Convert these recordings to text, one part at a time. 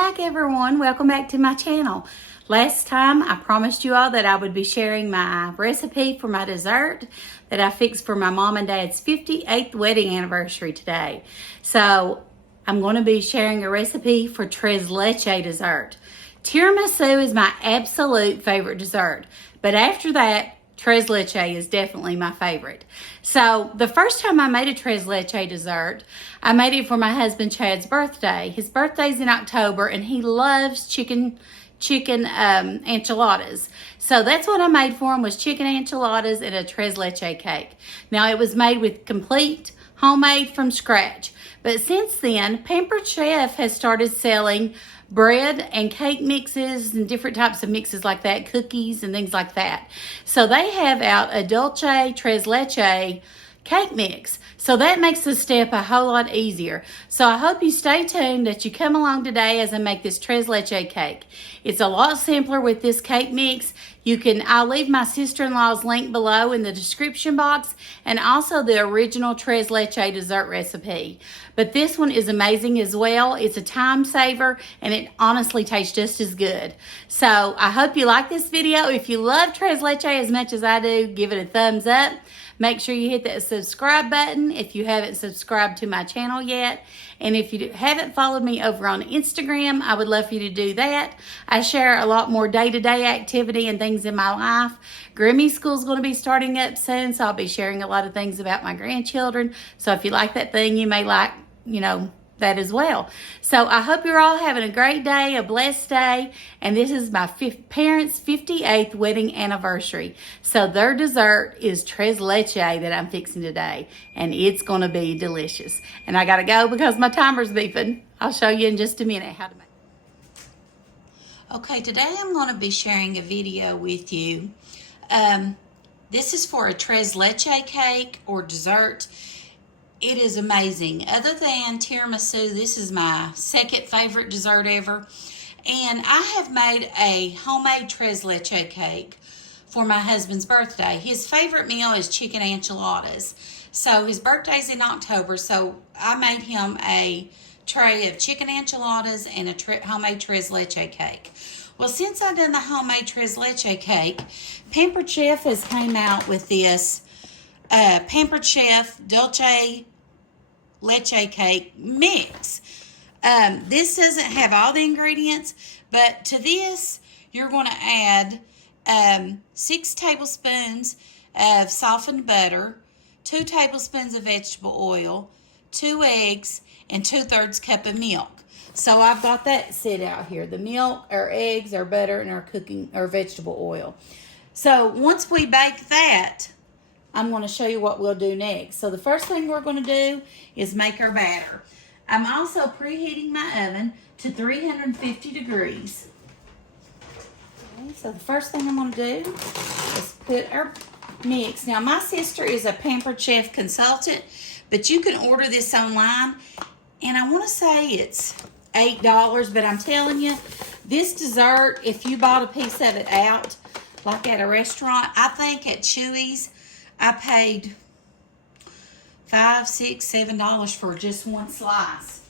back, everyone. Welcome back to my channel. Last time I promised you all that I would be sharing my recipe for my dessert that I fixed for my mom and dad's 58th wedding anniversary today. So I'm going to be sharing a recipe for tres leche dessert. Tiramisu is my absolute favorite dessert, but after that, tres leche is definitely my favorite. So the first time I made a tres leche dessert, I made it for my husband Chad's birthday. His birthday's in October and he loves chicken enchiladas. So that's what I made for him, was chicken enchiladas and a tres leche cake. Now it was made with complete homemade from scratch. But since then, Pampered Chef has started selling bread and cake mixes and different types of mixes like that, cookies and things like that. So they have out a dolce tres leche cake mix. So that makes the step a whole lot easier. So I hope you stay tuned, that you come along today as I make this tres leche cake. It's a lot simpler with this cake mix. I'll leave my sister-in-law's link below in the description box, and also the original tres leche dessert recipe. But this one is amazing as well. It's a time saver and it honestly tastes just as good. So I hope you like this video. If you love tres leche as much as I do, give it a thumbs up. Make sure you hit that subscribe button if you haven't subscribed to my channel yet. And if you haven't followed me over on Instagram, I would love for you to do that. I share a lot more day-to-day activity and things in my life. Grimmy School's going to be starting up soon, so I'll be sharing a lot of things about my grandchildren. So if you like that thing, you may like, that as well. So I hope you're all having a great day, a blessed day. And this is my parents' 58th wedding anniversary. So their dessert is tres leche that I'm fixing today. And it's going to be delicious. And I got to go because my timer's beeping. I'll show you in just a minute how to make it. Okay, today I'm going to be sharing a video with you. This is for a tres leche cake or dessert. It is amazing. Other than tiramisu, this is my second favorite dessert ever. And I have made a homemade tres leche cake for my husband's birthday. His favorite meal is chicken enchiladas. So his birthday's in October, so I made him a tray of chicken enchiladas and a homemade tres leche cake. Well, since I've done the homemade tres leche cake, Pampered Chef has came out with this Pampered Chef dolce leche cake mix. This doesn't have all the ingredients, but to this you're going to add 6 tablespoons of softened butter, 2 tablespoons of vegetable oil, 2 eggs, and 2/3 cup of milk. So I've got that set out here: the milk, our eggs, our butter, and our vegetable oil. So once we bake that, I'm going to show you what we'll do next. So the first thing we're going to do is make our batter. I'm also preheating my oven to 350 degrees. Okay, so the first thing I'm going to do is put our mix. Now, my sister is a Pampered Chef consultant, but you can order this online. And I want to say it's $8, but I'm telling you, this dessert, if you bought a piece of it out, like at a restaurant, I think at Chewy's, I paid $5, $6, $7 for just one slice.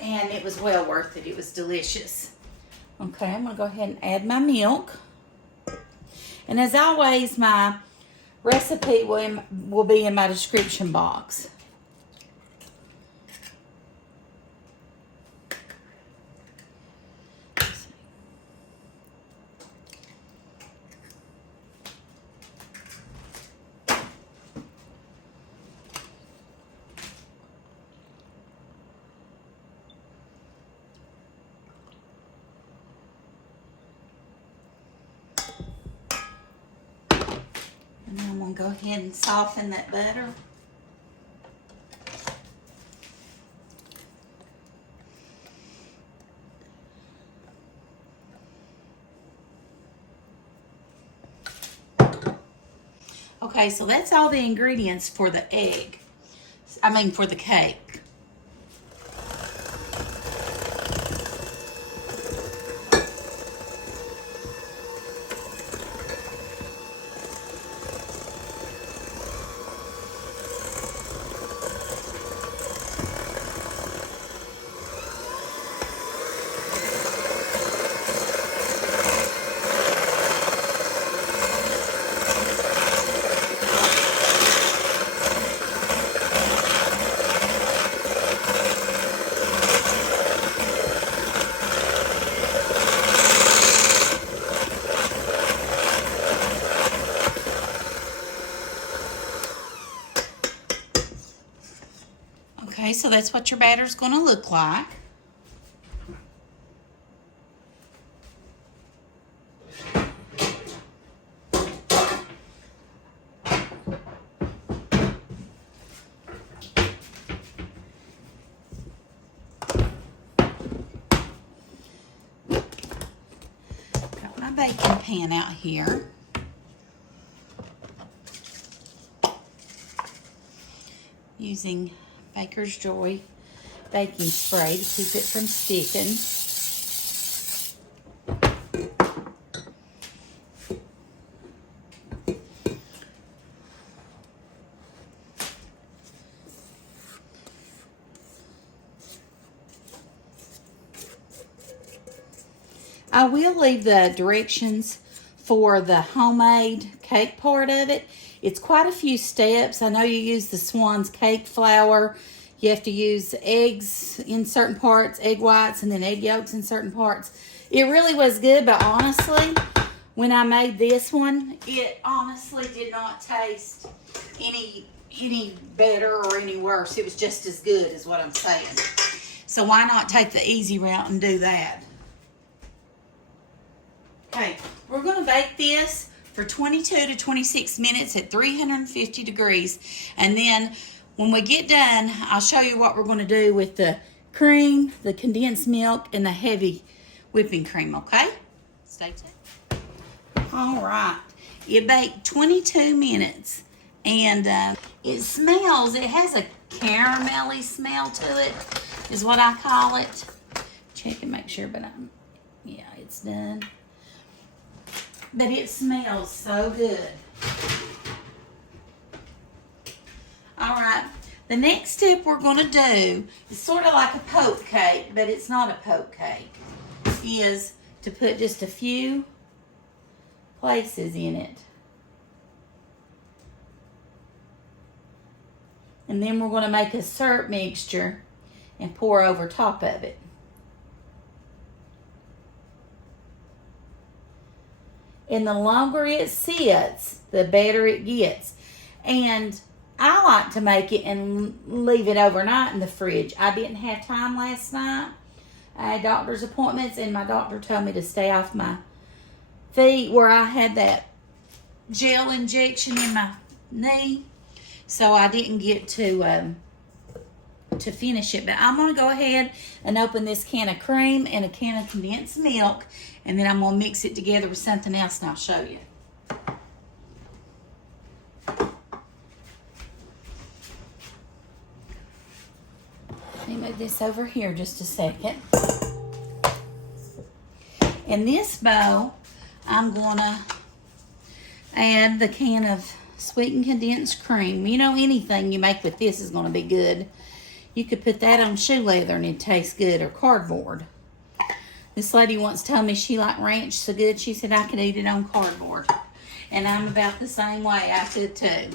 And it was well worth it. It was delicious. Okay, I'm going to go ahead and add my milk. And as always, my recipe will be in my description box. And then I'm going to go ahead and soften that butter. Okay, so that's all the ingredients for the for the cake. so that's what your batter's going to look like. Got my baking pan out here. Using Baker's Joy baking spray to keep it from sticking. I will leave the directions for the homemade cake part of it. It's quite a few steps. I know you use the Swan's cake flour. You have to use eggs in certain parts, egg whites, and then egg yolks in certain parts. It really was good, but honestly, when I made this one, it honestly did not taste any better or any worse. It was just as good, is what I'm saying. So why not take the easy route and do that? Okay, we're going to bake this for 22 to 26 minutes at 350 degrees. And then when we get done, I'll show you what we're going to do with the cream, the condensed milk, and the heavy whipping cream, okay? Stay tuned. All right, it baked 22 minutes. And it smells, it has a caramelly smell to it, is what I call it. Check and make sure, but yeah, it's done. But it smells so good. All right, the next step we're going to do is sort of like a poke cake, but it's not a poke cake, is to put just a few places in it. And then we're going to make a syrup mixture and pour over top of it. And the longer it sits, the better it gets. And I like to make it and leave it overnight in the fridge. I didn't have time last night. I had doctor's appointments, and my doctor told me to stay off my feet where I had that gel injection in my knee. So I didn't get to finish it. But I'm going to go ahead and open this can of cream and a can of condensed milk. And then I'm going to mix it together with something else, and I'll show you. Let me move this over here just a second. In this bowl, I'm going to add the can of sweetened condensed cream. You know, anything you make with this is going to be good. You could put that on shoe leather and it tastes good, or cardboard. This lady once told me she liked ranch so good, she said I could eat it on cardboard. And I'm about the same way. I could too.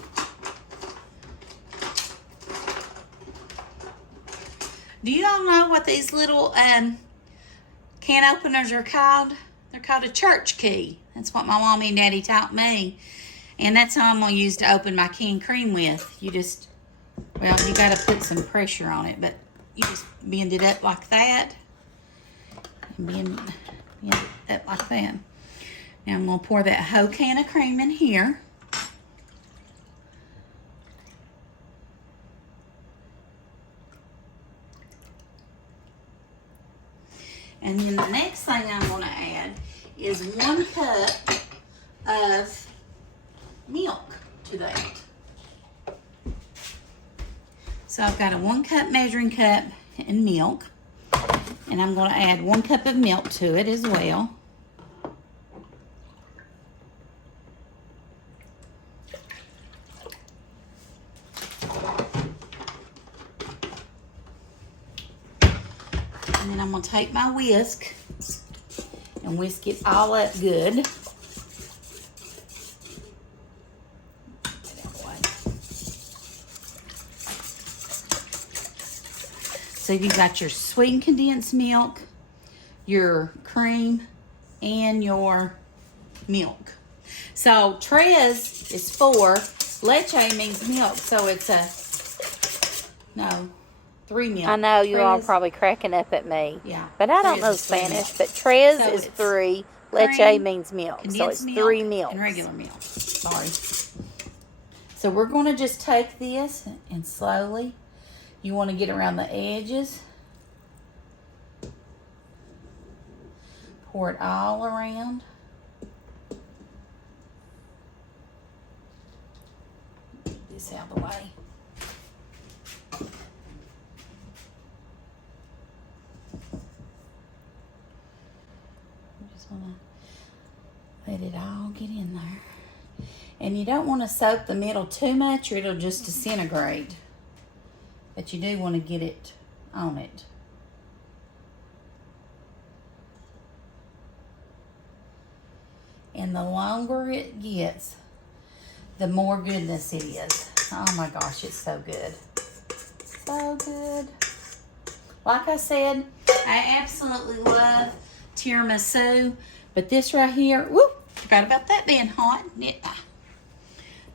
Do you all know what these little can openers are called? They're called a church key. That's what my mommy and daddy taught me. And that's how I'm going to use to open my canned cream with. You just, well, you got to put some pressure on it, but you just bend it up like that. And bend it up like that. Now I'm going to pour that whole can of cream in here. And then the next thing I'm going to add is 1 cup of milk to that. So I've got a 1 cup measuring cup and milk. And I'm going to add 1 cup of milk to it as well. And then I'm going to take my whisk and whisk it all up good. So you've got your sweetened condensed milk, your cream, and your milk. So tres is 4, leche means milk, so it's a, no, 3 milk. I know you all Tres, probably cracking up at me. Yeah. But I don't Tres know is 3 Spanish. milk. But tres So is it's 3. Leche cream, means milk. So condensed it's milk, 3 milks. and regular milk. Sorry. So we're going to just take this and slowly, you want to get around the edges. Pour it all around. Get this out of the way. Just want to let it all get in there. And you don't want to soak the middle too much or it'll just disintegrate. But you do want to get it on it. And the longer it gets, the more goodness it is. Oh my gosh, it's so good. So good. Like I said, I absolutely love tiramisu. But this right here, whoop, forgot about that being hot. Yeah.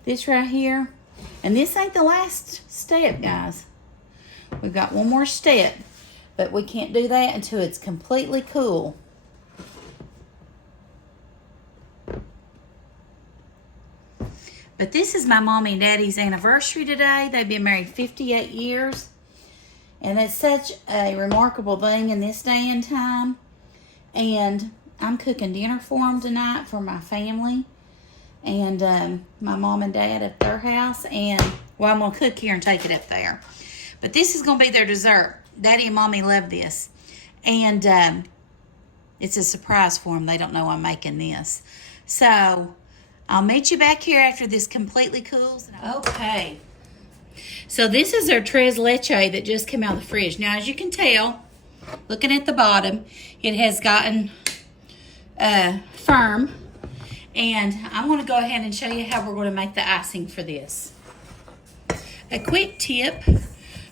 This right here, and this ain't the last step, guys. We've got one more step, but we can't do that until it's completely cool. But this is my mommy and daddy's anniversary today. They've been married 58 years. And it's such a remarkable thing in this day and time. And I'm cooking dinner for them tonight for my family. And my mom and dad at their house. And, well, I'm going to cook here and take it up there. But this is going to be their dessert. Daddy and mommy love this. And it's a surprise for them. They don't know I'm making this. So I'll meet you back here after this completely cools. Okay. So this is our tres leche that just came out of the fridge. Now, as you can tell, looking at the bottom, it has gotten firm. And I'm going to go ahead and show you how we're going to make the icing for this. A quick tip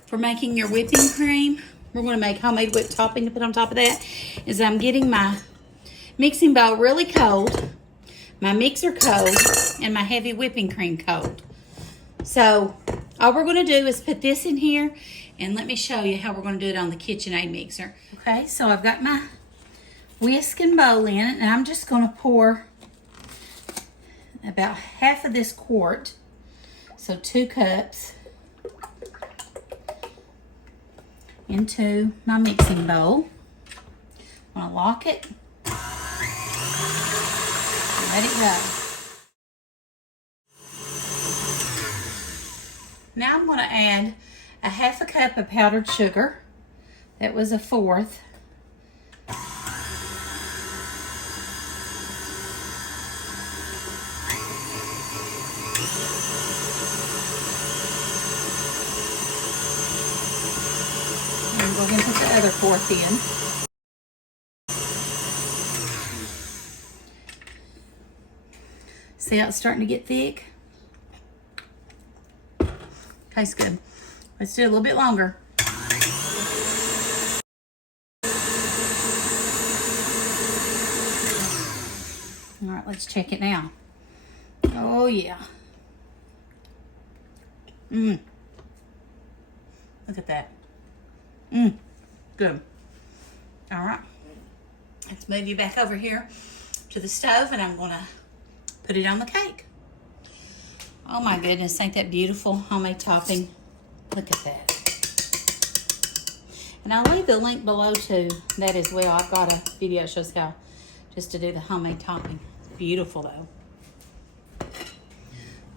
for making your whipping cream. We're going to make homemade whipped topping to put on top of that. Is I'm getting my mixing bowl really cold, my mixer cold, and my heavy whipping cream cold. So all we're going to do is put this in here, and let me show you how we're going to do it on the KitchenAid mixer. Okay, so I've got my whisk and bowl in it, and I'm just going to pour about half of this quart, so 2 cups, into my mixing bowl. I'm going to lock it and let it go. Now I'm going to add a half a cup of powdered sugar. That was a 1/4. And go ahead and put the other 1/4 in. See how it's starting to get thick? Tastes good. Let's do it a little bit longer. All right, let's check it now. Oh, yeah. Look at that. Good. All right. Let's move you back over here to the stove, and I'm going to put it on the cake. Oh my goodness, ain't that beautiful homemade topping? Look at that. And I'll leave the link below to that as well. I've got a video that shows how just to do the homemade topping. It's beautiful though.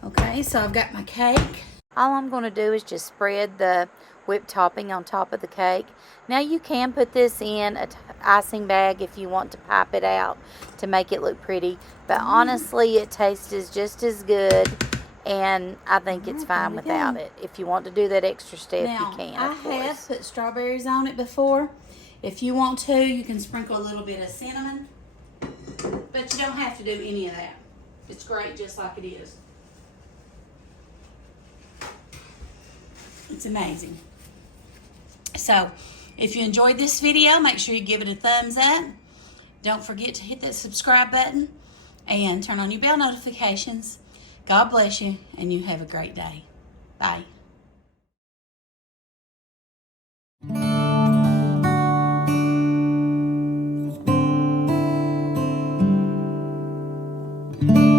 Okay, so I've got my cake. All I'm going to do is just spread the whipped topping on top of the cake. Now you can put this in an icing bag if you want to pipe it out to make it look pretty. But honestly, it tastes just as good. And I think it's fine without it. If you want to do that extra step, you can, of course. I have put strawberries on it before. If you want to, you can sprinkle a little bit of cinnamon. But you don't have to do any of that. It's great just like it is. It's amazing. So, if you enjoyed this video, make sure you give it a thumbs up. Don't forget to hit that subscribe button and turn on your bell notifications. God bless you, and you have a great day. Bye. you.